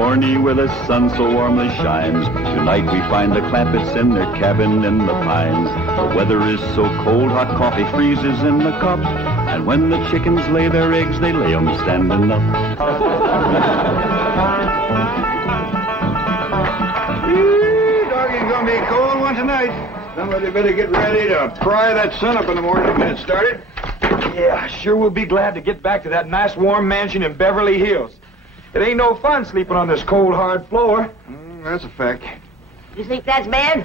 California where the sun so warmly shines. Tonight we find the Clampetts in their cabin in the pines. The weather is so cold, hot coffee freezes in the cup. And when the chickens lay their eggs, they lay 'em standing up. Doggy's gonna be a cold one tonight. Somebody better get ready to pry that sun up in the morning to get it started. Yeah, sure we'll be glad to get back to that nice warm mansion in Beverly Hills. It ain't no fun sleeping on this cold, hard floor. That's a fact. You think that's bad?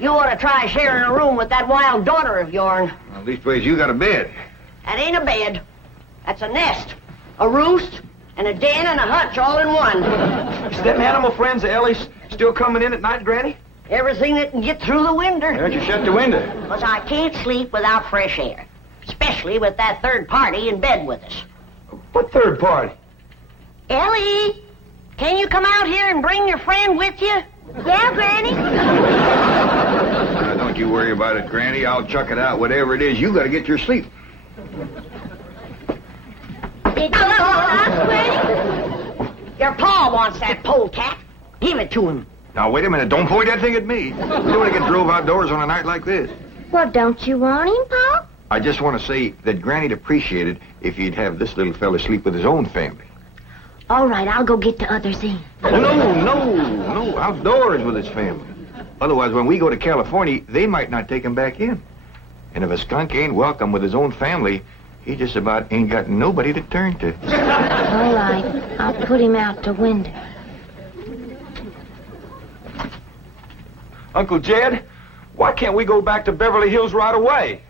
You ought to try sharing a room with that wild daughter of yourn. Well, leastways, you got a bed. That ain't a bed. That's a nest, a roost, and a den and a hutch all in one. Is them animal friends of Ellie's still coming in at night, Granny? Everything that can get through the window. Why don't you shut the window? Because I can't sleep without fresh air. Especially with that third party in bed with us. What third party? Ellie, can you come out here and bring your friend with you? Yeah, Granny? Now, don't you worry about it, Granny. I'll chuck it out. Whatever it is, you got to get your sleep. Did you ask, Granny? Your pa wants that polecat. Give it to him. Now, wait a minute. Don't point that thing at me. We don't want to get drove outdoors on a night like this. Well, don't you want him, Pa? I just want to say that Granny'd appreciate it if you'd have this little fella sleep with his own family. All right, I'll go get the others in. Oh, no, outdoors with his family. Otherwise, when we go to California, they might not take him back in. And if a skunk ain't welcome with his own family, he just about ain't got nobody to turn to. All right, I'll put him out the window. Uncle Jed, why can't we go back to Beverly Hills right away?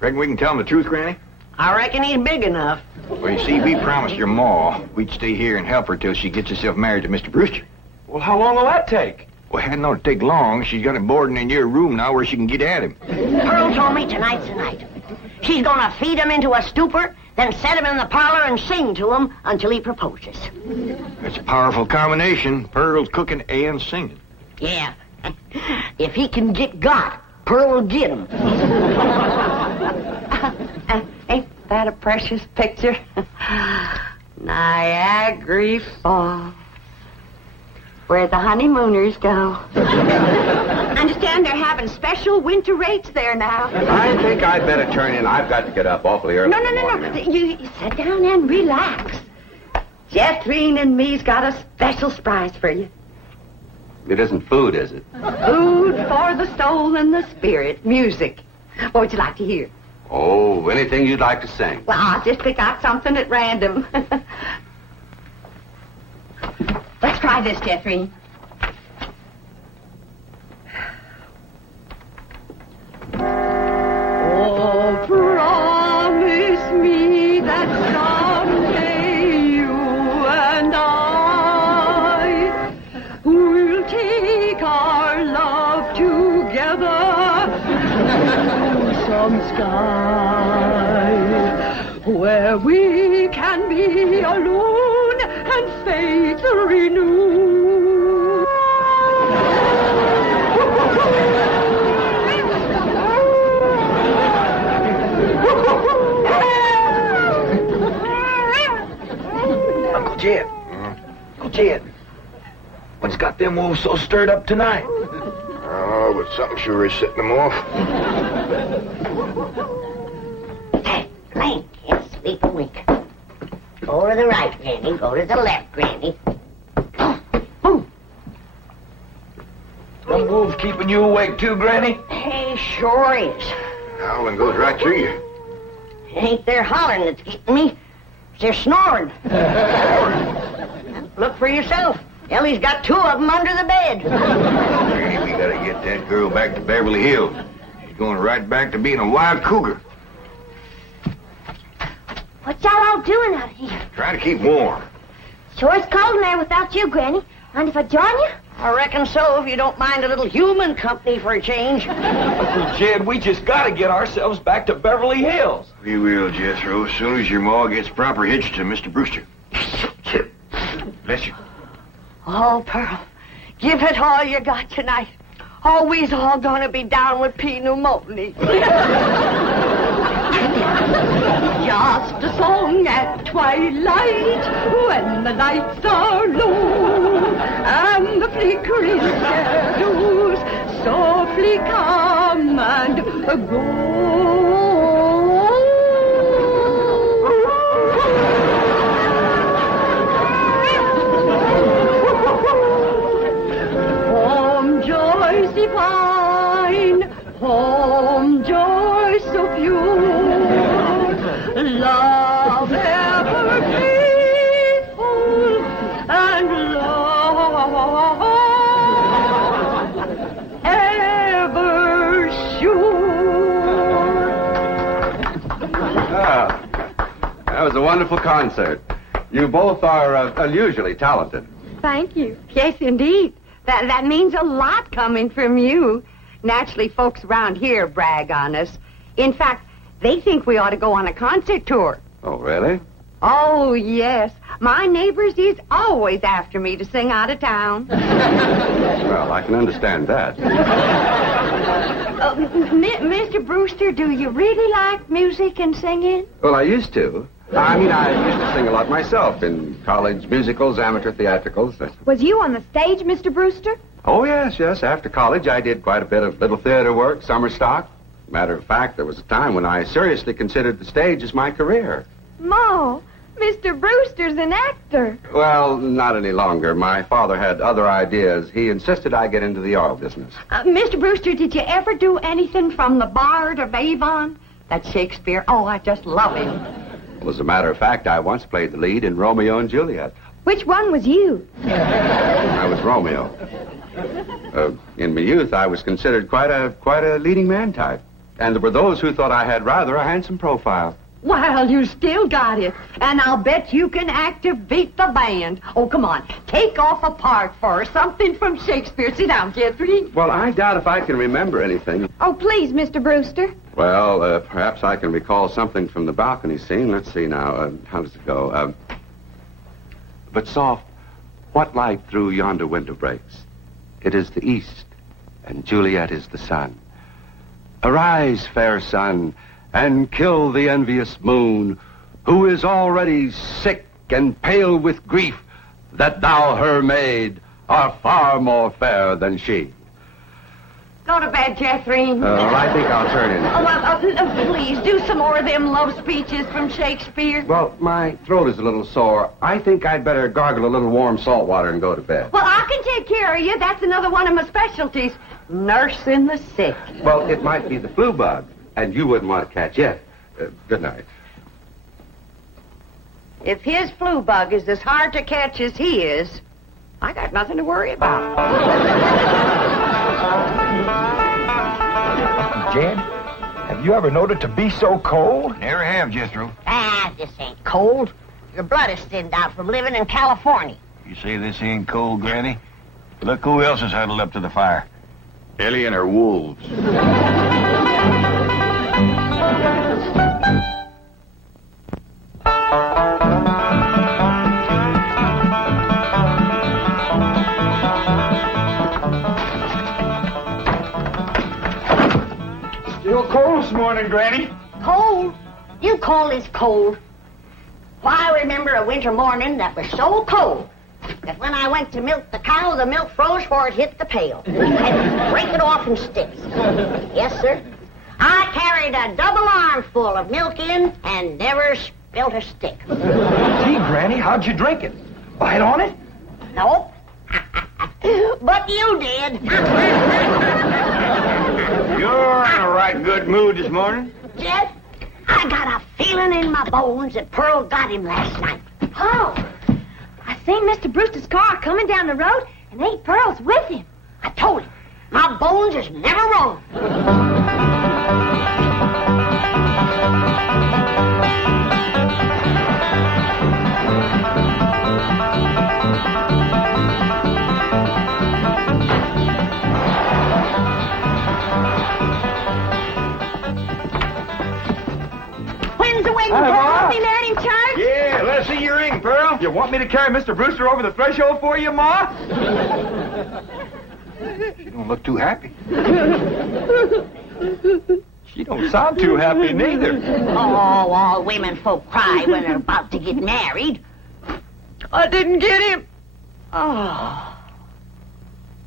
Reckon we can tell him the truth, Granny? I reckon he's big enough. Well, you see, we promised your ma we'd stay here and help her till she gets herself married to Mr. Brewster. Well, how long will that take? Well, it hadn't ought to take long. She's got him boarding in your room now where she can get at him. Pearl told me tonight's the night. She's gonna feed him into a stupor, then set him in the parlor and sing to him until he proposes. That's a powerful combination. Pearl's cooking and singing. Yeah. If he can get got, Pearl will get him. Ain't that a precious picture? Niagara Falls, where the honeymooners go. Understand they're having special winter rates there now. I think I'd better turn in. I've got to get up awfully early. No. You sit down and relax. Jethrine and me's got a special surprise for you. It isn't food, is it? Food for the soul and the spirit. Music. What would you like to hear? Oh, anything you'd like to sing. Well, I'll just pick out something at random. Let's try this, Jethrine. Oh, promise me that someday you and I will take our love together to some sky where we can be alone and faith renew. Uncle Jed. Uncle Jed. What's got them wolves so stirred up tonight? Oh, but something sure is setting them off. Hey, Lane, can't sleep a wink. Go to the right, Granny. Go to the left, Granny. Them wolves keeping you awake too, Granny? Hey, sure is. Howling goes right through you. It ain't their hollering that's getting me. It's their snoring. Look for yourself. Ellie's got two of them under the bed. Granny, we gotta get that girl back to Beverly Hills. She's going right back to being a wild cougar. What y'all all doing out here? Trying to keep warm. Sure it's cold in there without you, Granny. Mind if I join you? I reckon so, if you don't mind a little human company for a change. Uncle Jed, we just gotta get ourselves back to Beverly Hills. We will, Jethro, as soon as your ma gets proper hitched to Mr. Brewster. Bless you. Oh, Pearl, give it all you got tonight. Oh, we's all gonna be down with pneumonia. Just a song at twilight when the lights are low. and the flickering shadows softly come and go. Home joys divine, home joys so pure, love ever faithful and love ever sure. That was a wonderful concert. You both are unusually talented. Thank you. Yes, indeed. That means a lot coming from you. Naturally, folks around here brag on us. In fact, they think we ought to go on a concert tour. Oh, really? Oh, yes. My neighbors is always after me to sing out of town. Well, I can understand that. Mr. Brewster, do you really like music and singing? Well, I used to. I used to sing a lot myself in college musicals, amateur theatricals. Was you on the stage, Mr. Brewster? Oh, yes. After college, I did quite a bit of little theater work, summer stock. Matter of fact, there was a time when I seriously considered the stage as my career. Ma, Mr. Brewster's an actor. Well, not any longer. My father had other ideas. He insisted I get into the oil business. Mr. Brewster, did you ever do anything from the Bard of Avon? That's Shakespeare. Oh, I just love him. Well, as a matter of fact, I once played the lead in Romeo and Juliet. Which one was you? I was Romeo. In my youth, I was considered quite a leading man type. And there were those who thought I had rather a handsome profile. Well, you still got it. And I'll bet you can act to beat the band. Oh, come on. Take off a part for her. Something from Shakespeare. Sit down, Jeffrey. Well, I doubt if I can remember anything. Oh, please, Mr. Brewster. Well, perhaps I can recall something from the balcony scene. Let's see now. How does it go? But soft, what light through yonder window breaks? It is the east, and Juliet is the sun. Arise, fair sun, and kill the envious moon, who is already sick and pale with grief, that thou, her maid, art far more fair than she. Go to bed, Jeffrey. Well, I think I'll turn in. Oh, please, do some more of them love speeches from Shakespeare. Well, my throat is a little sore. I think I'd better gargle a little warm salt water and go to bed. Well, I can take care of you. That's another one of my specialties. Nursing the sick. Well, it might be the flu bug, and you wouldn't want to catch it. Good night. If his flu bug is as hard to catch as he is, I got nothing to worry about. Jed, have you ever known it to be so cold? Never have, Jethro. This ain't cold. Your blood is thinned out from living in California. You say this ain't cold, Granny? Look who else is huddled up to the fire. Ellie and her wolves. Still cold this morning, Granny. Cold? You call this cold? Why, I remember a winter morning that was so cold that when I went to milk the cow, the milk froze before it hit the pail. I had to break it off in sticks. Yes, sir. I carried a double armful of milk in and never spilt a stick. Gee, Granny, how'd you drink it? Bite on it? Nope. But you did. You're in a right good mood this morning. Jed, I got a feeling in my bones that Pearl got him last night. Oh, I seen Mr. Brewster's car coming down the road, and Aunt Pearl's with him. I told him, my bones is never wrong. When's the wedding, Pearl? I'll be married in church. Yeah, let's see your ring, Pearl. You want me to carry Mr. Brewster over the threshold for you, Ma? You don't look too happy. She don't sound too happy, neither. Oh, all women folk cry when they're about to get married. I didn't get him. Oh.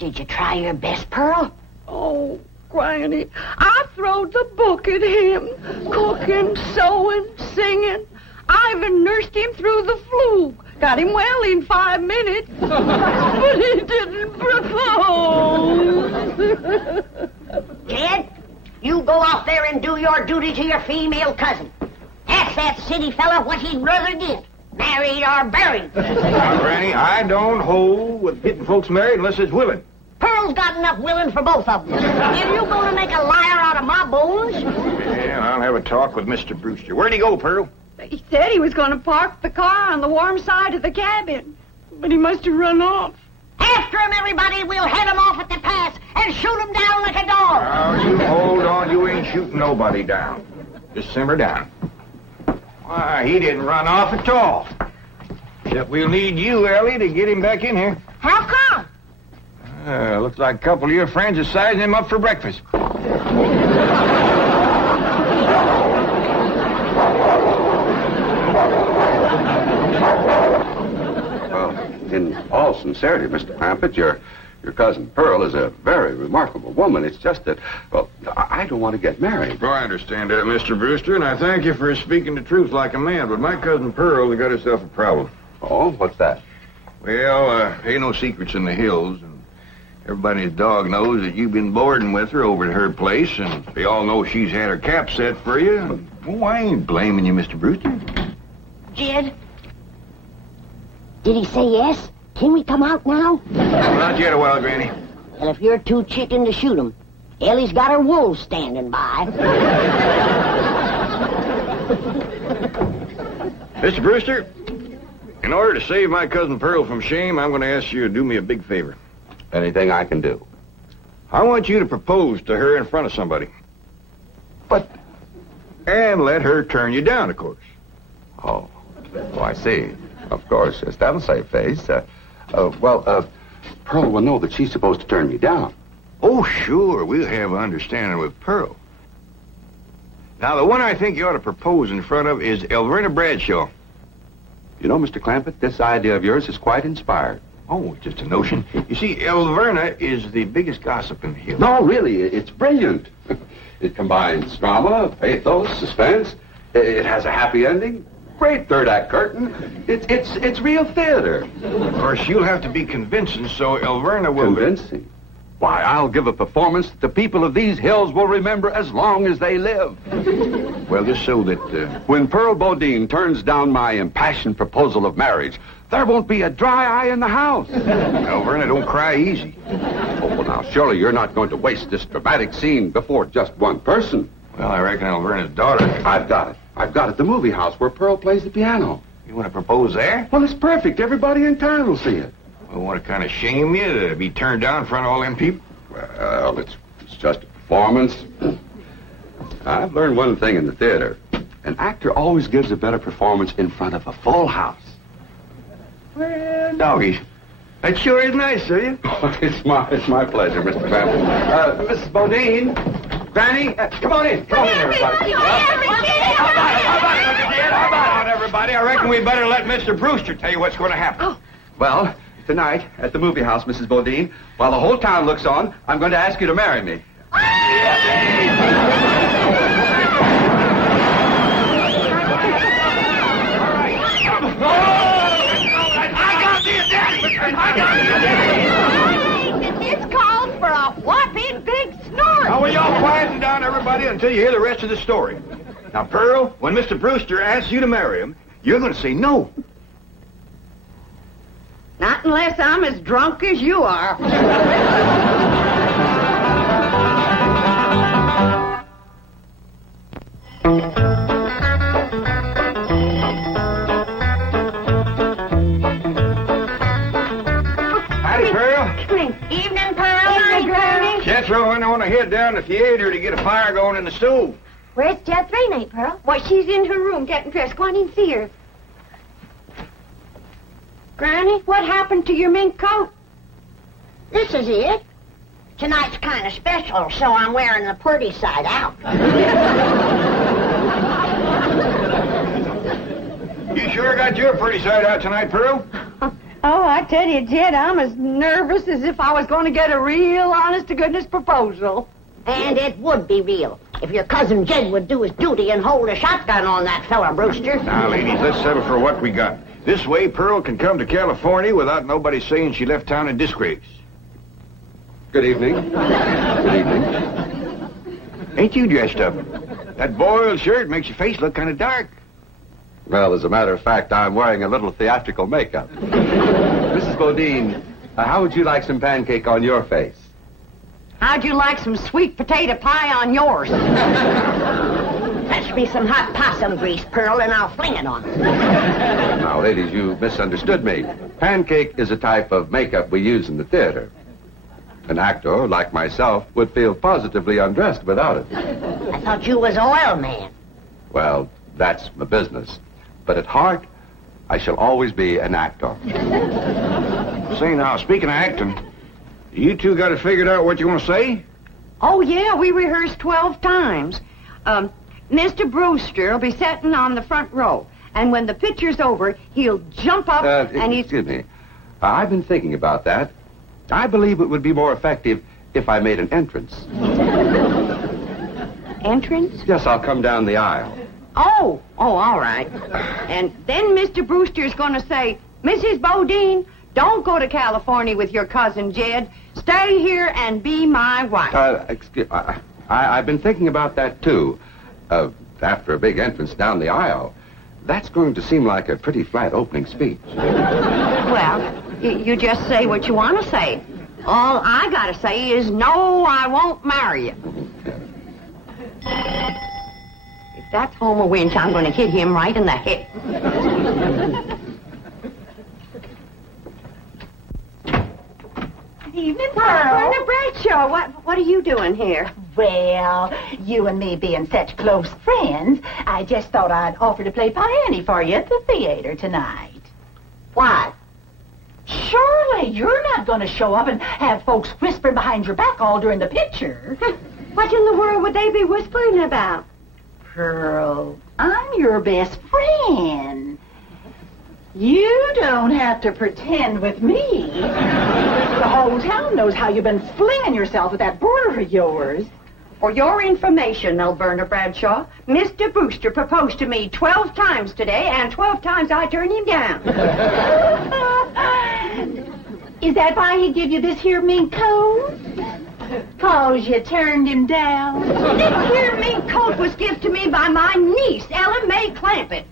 Did you try your best, Pearl? Oh, Granny, I throwed the book at him. Cooking, sewing, singing. I even nursed him through the flu. Got him well in 5 minutes. But he didn't propose. Jed, you go out there and do your duty to your female cousin. Ask that city fella what he'd rather get. Married or buried. Now, Granny, I don't hold with getting folks married unless it's willing. Pearl's got enough willing for both of them. If you're going to make a liar out of my bones... Yeah, I'll have a talk with Mr. Brewster. Where'd he go, Pearl? He said he was going to park the car on the warm side of the cabin. But he must have run off. After him, everybody. We'll head him off at the pass and shoot him down like a dog. Now, you hold on. You ain't shooting nobody down. Just simmer down. Why, he didn't run off at all. Except we'll need you, Ellie, to get him back in here. How come? Looks like a couple of your friends are sizing him up for breakfast. Well, in all sincerity, Mr. Clampett, your cousin Pearl is a very remarkable woman. It's just that, well, I don't want to get married. Oh, I understand that, Mr. Brewster, and I thank you for speaking the truth like a man, but my cousin Pearl has got herself a problem. Oh, what's that? Well, ain't no secrets in the hills, and everybody's dog knows that you've been boarding with her over at her place, and they all know she's had her cap set for you. And, oh, I ain't blaming you, Mr. Brewster. Jed? Did he say yes? Can we come out now? Not yet a while, Granny. Well, if you're too chicken to shoot him, Ellie's got her wolves standing by. Mr. Brewster, in order to save my cousin Pearl from shame, I'm going to ask you to do me a big favor. Anything I can do. I want you to propose to her in front of somebody. And let her turn you down, of course. Oh, I see. Of course, yes, that'll save face. Pearl will know that she's supposed to turn me down. Oh, sure, we'll have an understanding with Pearl. Now, the one I think you ought to propose in front of is Elverna Bradshaw. You know, Mr. Clampett, this idea of yours is quite inspired. Oh, just a notion. You see, Elverna is the biggest gossip in the hills. No, really, it's brilliant. It combines drama, pathos, suspense. It has a happy ending. Great third-act curtain. It's real theater. Of course, you'll have to be convincing, so Elverna will... Convincing? Why, I'll give a performance that the people of these hills will remember as long as they live. Well, just so that... When Pearl Bodine turns down my impassioned proposal of marriage, there won't be a dry eye in the house. Elverna, don't cry easy. Oh, well, now, surely you're not going to waste this dramatic scene before just one person. Well, I reckon Elverna's daughter... I've got it. At the movie house where Pearl plays the piano. You want to propose there? Well, it's perfect. Everybody in town will see it. I want to kind of shame you to be turned down in front of all them people? Well, it's just a performance. I've learned one thing in the theater. An actor always gives a better performance in front of a full house. Well, doggies, that sure is nice of you. It's my pleasure, Mr. Clampett. Mrs. Bodine, Granny, come on in. Come on in, everybody. How about it, everybody? I reckon we better let Mr. Brewster tell you what's going to happen. Oh. Well, tonight, at the movie house, Mrs. Bodine, while the whole town looks on, I'm going to ask you to marry me. It's called for a whopping big snort. Now, will y'all quieten down, everybody, until you hear the rest of the story. Now, Pearl, when Mr. Brewster asks you to marry him, you're going to say no. Not unless I'm as drunk as you are. Howdy, Pearl. Evening, Pearl. Evening, Granny. Jethro, I want to head down to the theater to get a fire going in the stove. Where's Jethro, Aunt Pearl? Why, she's in her room getting dressed. Go on in and see her. Granny, what happened to your mink coat? This is it. Tonight's kind of special, so I'm wearing the pretty side out. You sure got your pretty side out tonight, Pearl? Oh, I tell you, Jed, I'm as nervous as if I was going to get a real honest-to-goodness proposal. And it would be real if your cousin Jed would do his duty and hold a shotgun on that fella, Brewster. Now, ladies, let's settle for what we got. This way, Pearl can come to California without nobody saying she left town in disgrace. Good evening. Good evening. Ain't you dressed up? That boiled shirt makes your face look kind of dark. Well, as a matter of fact, I'm wearing a little theatrical makeup. Mrs. Bodine, how would you like some pancake on your face? How'd you like some sweet potato pie on yours? Fetch me some hot possum grease, Pearl, and I'll fling it on. Now, ladies, you misunderstood me. Pancake is a type of makeup we use in the theater. An actor, like myself, would feel positively undressed without it. I thought you was oil man. Well, that's my business. But at heart, I shall always be an actor. Say now, speaking of acting, you two got it figured out what you want to say? Oh, yeah, we rehearsed 12 times. Mr. Brewster will be sitting on the front row, and when the picture's over, he'll jump up and he's... Excuse me. I've been thinking about that. I believe it would be more effective if I made an entrance. Entrance? Yes, I'll come down the aisle. Oh, all right. And then Mr. Brewster's going to say, Mrs. Bodine, don't go to California with your cousin Jed. Stay here and be my wife. I've been thinking about that, too. After a big entrance down the aisle, that's going to seem like a pretty flat opening speech. Well, you just say what you want to say. All I got to say is, no, I won't marry you. If that's Homer Winch, I'm going to hit him right in the head. Evening, Pearl. Brenda Bradshaw, what are you doing here? Well, you and me being such close friends, I just thought I'd offer to play Piany for you at the theater tonight. Why? Surely you're not going to show up and have folks whispering behind your back all during the picture. What in the world would they be whispering about? Pearl, I'm your best friend. You don't have to pretend with me. The whole town knows how you've been flinging yourself with that brother of yours. For your information, Alverna Bradshaw, Mr. Brewster proposed to me 12 times today, and 12 times I turned him down. Is that why he give you this here mink coat? 'Cause you turned him down? This here mink coat was given to me by my niece, Ellen Mae Clampett.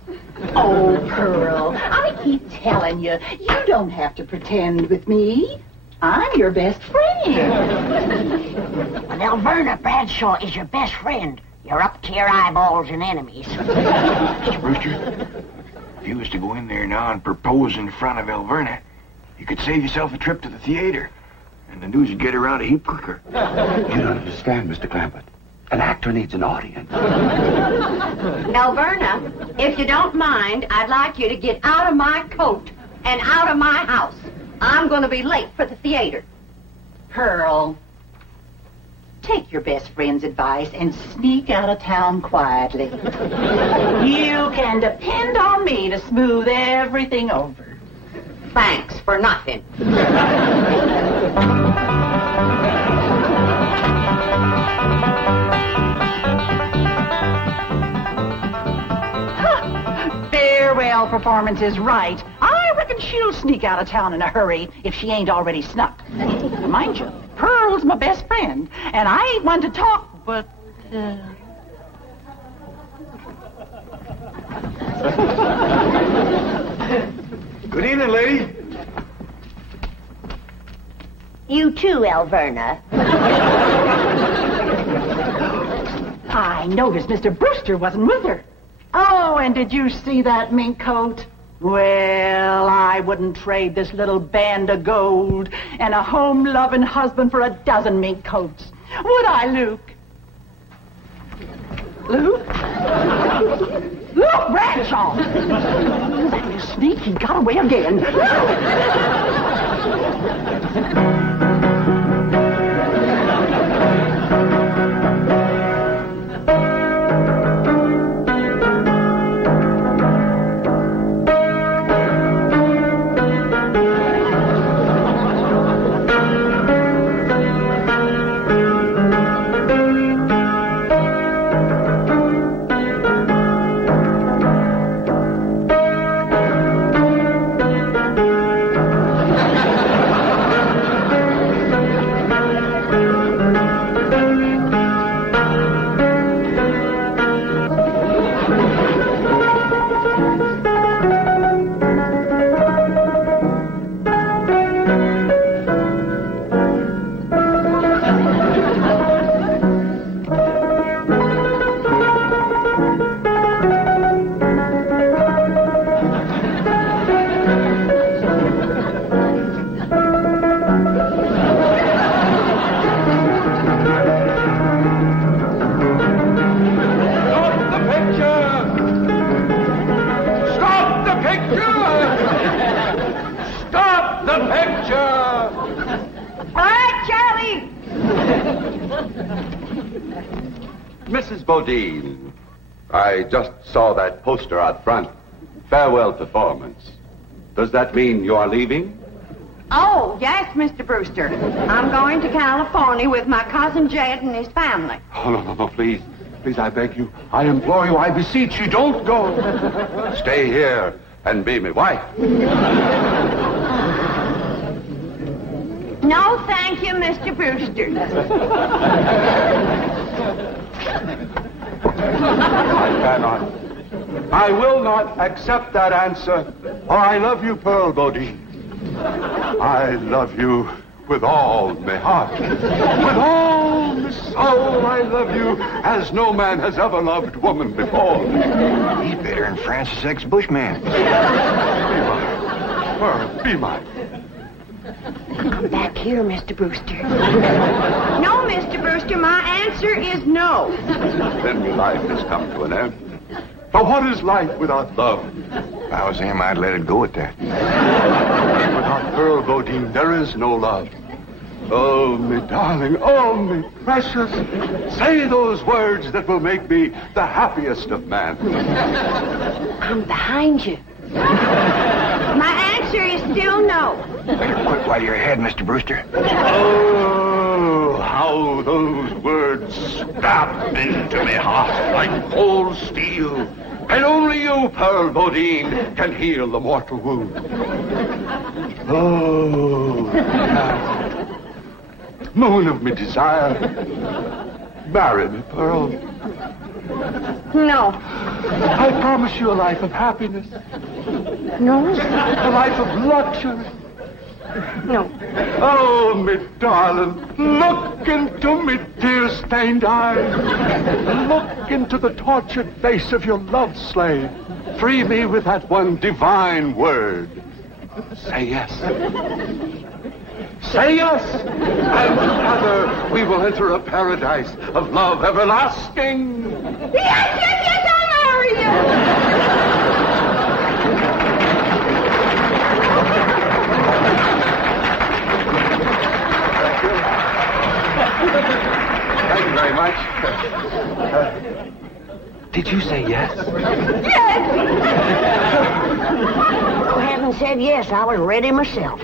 Oh, Pearl, I keep telling you, you don't have to pretend with me. I'm your best friend. When Alverna Bradshaw is your best friend, you're up to your eyeballs in enemies. Mr. Brewster, if you was to go in there now and propose in front of Alverna, you could save yourself a trip to the theater, and the news would get around a heap quicker. You don't understand, Mr. Clampett. An actor needs an audience. Alverna, if you don't mind, I'd like you to get out of my coat and out of my house. I'm going to be late for the theater. Pearl, take your best friend's advice and sneak out of town quietly. You can depend on me to smooth everything over. Thanks for nothing. Farewell performance is right. I reckon she'll sneak out of town in a hurry if she ain't already snuck. Mind you, Pearl's my best friend, and I ain't one to talk, but... Good evening, lady. You too, Alverna. I noticed Mr. Brewster wasn't with her. Oh, and did you see that mink coat? Well, I wouldn't trade this little band of gold and a home-loving husband for a dozen mink coats. Would I, Luke? Luke? Luke Bradshaw! That little sneak, he got away again. Roger! All right, Charlie. Mrs. Bodine, I just saw that poster out front. Farewell performance. Does that mean you are leaving? Oh, yes, Mr. Brewster. I'm going to California with my cousin Jed and his family. Oh, no, please. Please, I beg you. I implore you, I beseech you, don't go. Stay here and be my wife. No, thank you, Mr. Brewster. I cannot. I will not accept that answer. For I love you, Pearl Bodine. I love you with all my heart. With all my soul, I love you as no man has ever loved woman before. He's better than Francis X. Bushman. Be mine. Pearl, be mine. Come back here, Mr. Brewster. No, Mr. Brewster, my answer is no. Then your life has come to an end. For what is life without love? If I was him, I'd let it go at that. Without Pearl Bodine, there is no love. Oh, me darling, oh, me precious. Say those words that will make me the happiest of men. I'm behind you. My answer is still no. Better quit while you're ahead, Mr. Brewster. Oh, how those words stab into me heart like cold steel. And only you, Pearl Bodine, can heal the mortal wound. Oh, moon of me desire, marry me, Pearl. No. I promise you a life of happiness, No. a life of luxury. No. Oh, me darling, look into me tear-stained eyes. Look into the tortured face of your love slave. Free me with that one divine word. Say yes. Say yes, and together we will enter a paradise of love everlasting. Yes, I'll marry you. Thank you very much. Did you say yes? I haven't said yes. I was ready myself.